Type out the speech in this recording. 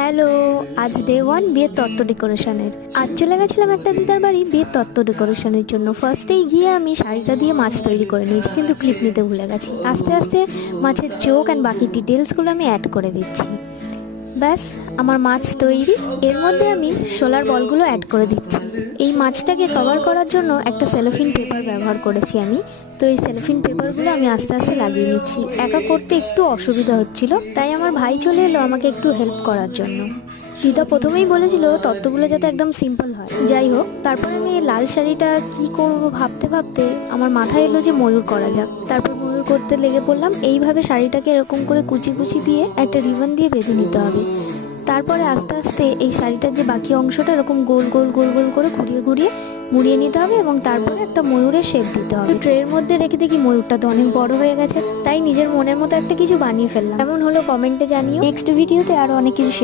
Hello, আজ day 1 বিয়ের তত্ত্ব ডেকোরেশনের। আজ চলে গেছিলাম একটা দিদার বাড়ি বিয়ের তত্ত্ব ডেকোরেশনের জন্য। ফার্স্টেই গিয়ে আমি শাড়িটা দিয়ে মাছ তৈরি করে নিয়েছি, কিন্তু ক্লিপ নিতে ভুলে গেছি। আস্তে আস্তে মাছের চোখ অ্যান্ড বাকি ডিটেলসগুলো আমি অ্যাড করে দিচ্ছি। ব্যাস, আমার মাছ তৈরি। এর মধ্যে আমি সোলার বলগুলো অ্যাড করে দিচ্ছি। এই মাছটাকে কভার করার জন্য একটা সেলোফিন পেপার ব্যবহার করেছি আমি। তো এই সেলোফিন পেপারগুলো আমি আস্তে আস্তে লাগিয়ে নিচ্ছি। একা করতে একটু অসুবিধা হচ্ছিল, তাই আমার ভাই চলে এলো আমাকে একটু হেল্প করার জন্য। দিদা প্রথমেই বলেছিল তত্ত্বগুলো যাতে একদম সিম্পল হয়। যাই হোক, তারপর আমি এই লাল শাড়িটা কি করব ভাবতে ভাবতে আমার মাথায় এলো যে ময়ূর করা যাক। তারপর ময়ূর করতে লেগে পড়লাম। এইভাবে শাড়িটাকে এরকম করে কুচি কুচি দিয়ে একটা রিবন দিয়ে বেঁধে নিতে হবে। তারপরে আস্তে আস্তে এই শাড়িটার যে বাকি অংশটা এরকম গোল গোল গোল গোল করে ঘুরিয়ে ঘুরিয়ে মুড়িয়ে নিতে হবে এবং তারপরে একটা ময়ূরের শেপ দিতে হবে। ট্রের মধ্যে রেখে দেখি ময়ূরটা তো অনেক বড় হয়ে গেছে, তাই নিজের মনের মতো একটা কিছু বানিয়ে ফেললাম। কেমন হলো কমেন্টে জানিও। নেক্সট ভিডিওতে আরো অনেক কিছু শেয়ার